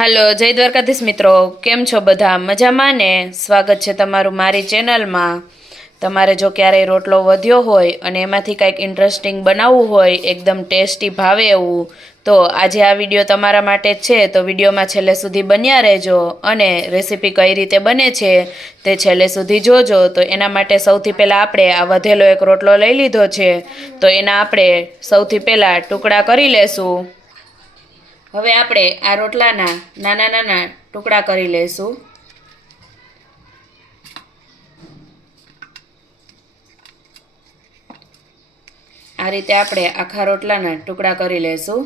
હાલો, જય દ્વારકાધીશ મિત્રો. કેમ છો બધા? મજામાં ને? સ્વાગત છે તમારું મારી ચેનલમાં. તમારે જો ક્યારેય રોટલો વધ્યો હોય અને એમાંથી કંઈક ઇન્ટરેસ્ટિંગ બનાવવું હોય, એકદમ ટેસ્ટી ભાવે એવું, તો આજે આ વીડિયો તમારા માટે છે. તો વિડીયોમાં છેલ્લે સુધી બન્યા રહેજો અને રેસીપી કઈ રીતે બને છે તે છેલ્લે સુધી જોજો. તો એના માટે સૌથી પહેલાં આપણે આ વધેલો એક રોટલો લઈ લીધો છે. તો એના આપણે સૌથી પહેલાં ટુકડા કરી લેશું. હવે આપણે આ રોટલાના નાના નાના ટુકડા કરી લઈશું. આ રીતે આપણે આખા રોટલાના ટુકડા કરી લઈશું.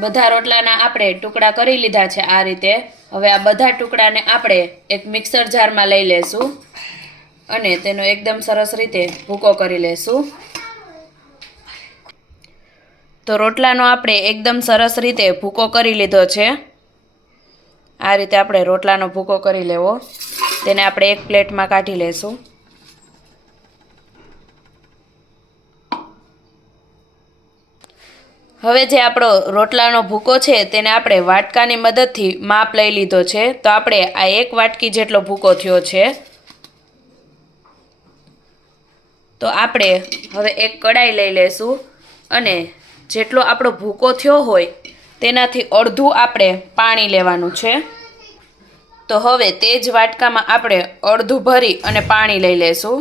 બધા રોટલાના આપણે ટુકડા કરી લીધા છે આ રીતે. હવે આ બધા ટુકડાને આપણે એક મિક્સર જારમાં લઈ લેશું અને તેનો એકદમ સરસ રીતે ભૂકો કરી લેશું તો રોટલાનો આપણે એકદમ સરસ રીતે ભૂકો કરી લીધો છે. આ રીતે આપણે રોટલાનો ભૂકો કરી લેવો. તેને આપણે એક પ્લેટમાં કાઢી લેશું. હવે જે આપણો રોટલાનો ભૂકો છે તેને આપણે વાટકાની મદદથી માપ લઈ લીધો છે. તો આપણે આ એક વાટકી જેટલો ભૂકો થયો છે. તો આપણે હવે એક કડાઈ લઈ લેશું અને જેટલો આપણો ભૂકો થયો હોય, તેનાથી અડધું આપણે પાણી લેવાનું છે. તો હવે તે જ વાટકામાં આપણે અડધું ભરી અને પાણી લઈ લેશું.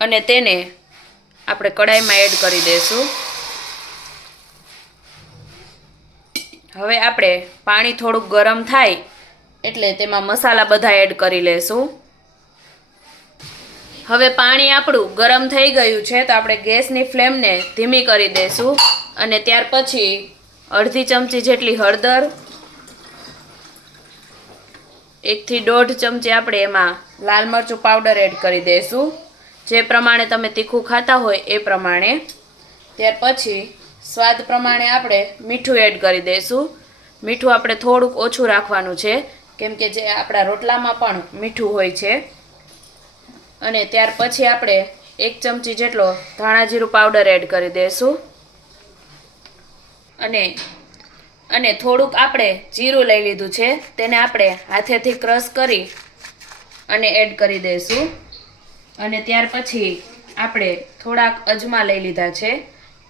અને તેને આપણે કડાઈમાં એડ કરી દઈશું હવે આપણે પાણી થોડુંક ગરમ થાય, એટલે તેમાં મસાલા બધા એડ કરી લેશું. હવે પાણી આપણું ગરમ થઈ ગયું છે તો આપણે ગેસની ફ્લેમને ધીમી કરી દઈશું અને ત્યાર પછી અડધી ચમચી જેટલી હળદર, એકથી દોઢ ચમચી આપણે એમાં લાલ મરચું પાવડર એડ કરી દઈશું જે પ્રમાણે તમે તીખું ખાતા હોય એ પ્રમાણે. ત્યાર પછી સ્વાદ પ્રમાણે આપણે મીઠું એડ કરી દઈશું મીઠું આપણે થોડુંક ઓછું રાખવાનું છે, કેમ કે જે આપણા રોટલામાં પણ મીઠું હોય છે. અને ત્યાર પછી આપણે એક ચમચી જેટલો ધાણા જીરું પાવડર એડ કરી દઈશું અને અને થોડુંક આપણે જીરું લઈ લીધું છે, તેને આપણે હાથેથી ક્રશ કરી અને એડ કરી દઈશું અને ત્યાર પછી આપણે થોડાક અજમા લઈ લીધા છે,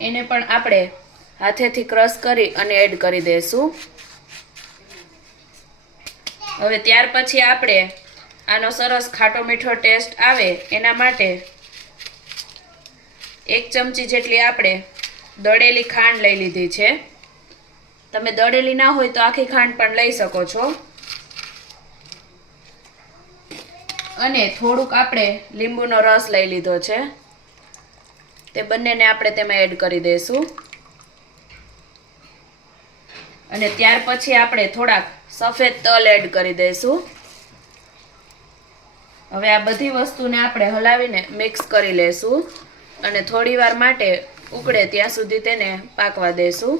એને પણ આપણે હાથેથી ક્રશ કરી અને એડ કરી દઈશું હવે ત્યાર પછી આપણે આનો સરસ ખાટો મીઠો ટેસ્ટ આવે એના માટે એક ચમચી જેટલી આપણે દળેલી ખાંડ લઈ લીધી છે. તમે દળેલી ના હોય તો આખી ખાંડ પણ લઈ શકો છો. અને થોડુંક આપણે લીંબુનો રસ લઈ લીધો છે. તે બંનેને આપણે તેમાં એડ કરી દઈશું. અને ત્યાર પછી આપણે થોડાક સફેદ તલ એડ કરી દઈશું. હવે આ બધી વસ્તુને આપણે હલાવીને મિક્સ કરી લેશું અને થોડીવાર માટે ઉકળે ત્યાં સુધી તેને પાકવા દેશું.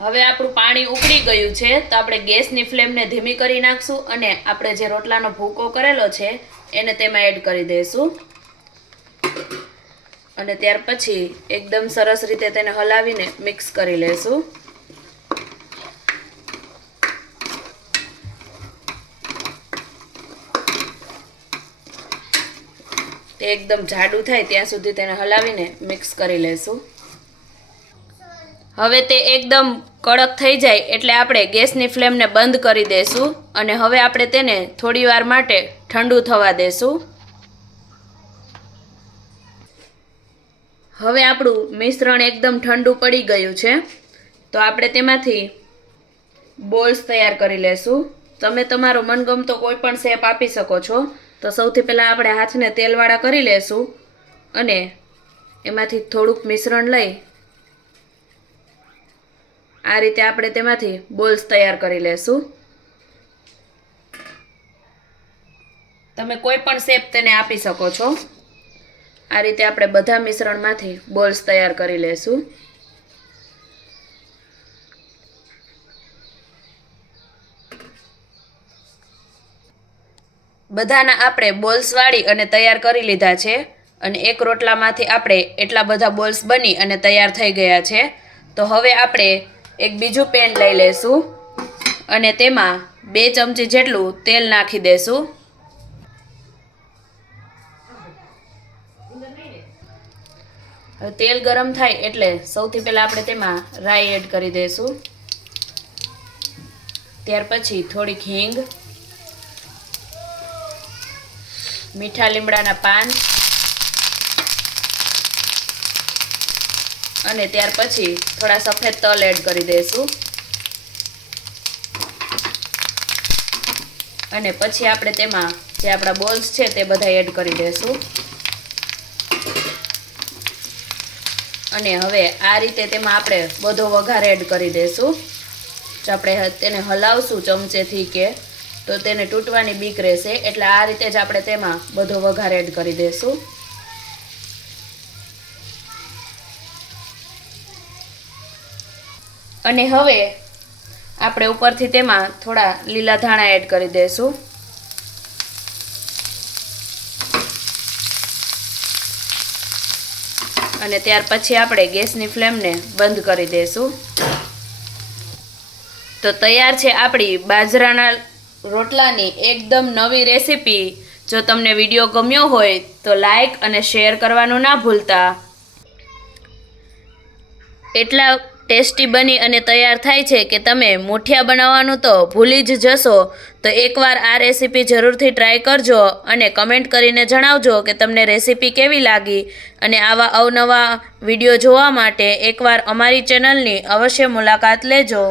હવે આપણું પાણી ઉકળી ગયું છે તો આપણે ગેસની ફ્લેમને ધીમી કરી નાખશું અને આપણે જે રોટલાનો ભૂકો કરેલો છે એને તેમાં એડ કરી દઈશું અને ત્યાર પછી એકદમ સરસ રીતે તેને હલાવીને મિક્સ કરી લેશું. તે એકદમ જાડું થાય ત્યાં સુધી તેને હલાવીને મિક્સ કરી લેશું. હવે તે એકદમ કડક થઈ જાય એટલે આપણે ગેસની ફ્લેમને બંધ કરી દઈશું અને હવે આપણે તેને થોડી વાર માટે ઠંડુ થવા દેશું. હવે આપણું મિશ્રણ એકદમ ઠંડુ પડી ગયું છે. તો આપણે તેમાંથી બોલ્સ તૈયાર કરી લેશું. તમે તમારો મનગમતો કોઈ પણ શેપ આપી શકો છો. તો સૌથી પહેલાં આપણે હાથને તેલવાળા કરી લેશું અને એમાંથી થોડુંક મિશ્રણ લઈ આ રીતે આપણે તેમાંથી બોલ્સ તૈયાર કરી લેશું. તમે કોઈ પણ શેપ તેને આપી શકો છો. આ રીતે આપણે બધા મિશ્રણમાંથી બોલ્સ તૈયાર કરી લેશું. બધાના આપણે બોલ્સ વાળી અને તૈયાર કરી લીધા છે અને એક રોટલામાંથી આપણે એટલા બધા બોલ્સ બની અને તૈયાર થઈ ગયા છે. તો હવે આપણે એક બીજું પેન લઈ લઈશું અને તેમાં બે ચમચી જેટલું તેલ નાખી દેશું. તેલ ગરમ થાય એટલે સૌથી પહેલાં આપણે તેમાં રાઈ એડ કરી દઈશું ત્યાર પછી થોડીક હિંગ મીઠા લીમડાના પાન. અને ત્યાર પછી થોડા સફેદ તલ એડ કરી દઈશું અને પછી આપણે તેમાં જે આપણા બોલ્સ છે તે બધા એડ કરી દઈશું અને હવે આ રીતે તેમાં આપણે બધો વઘાર એડ કરી દઈશું જો આપણે તેને હલાવશું ચમચેથી કે તો તેને તૂટવાની બીક રહેશે. એટલે આ રીતે જ આપણે તેમાં બધો વઘાર એડ કરી દઈશું અને હવે આપણે ઉપરથી તેમાં થોડા લીલા ધાણા એડ કરી દઈશું અને ત્યાર પછી આપણે ગેસની ફ્લેમને બંધ કરી દઈશું તો તૈયાર છે આપણી બાજરાના રોટલાની એકદમ નવી રેસીપી. જો તમને વીડિયો ગમ્યો હોય તો લાઈક અને શેર કરવાનું ના ભૂલતા. એટલા ટેસ્ટી બની અને તૈયાર થાય છે કે તમે મુઠિયા બનાવવાનું તો ભૂલી જ જશો. તો એકવાર આ રેસીપી જરૂરથી ટ્રાય કરજો અને કમેન્ટ કરીને જણાવજો કે તમને રેસીપી કેવી લાગી. અને આવા અવનવા વીડિયો જોવા માટે એકવાર અમારી ચેનલની અવશ્ય મુલાકાત લેજો.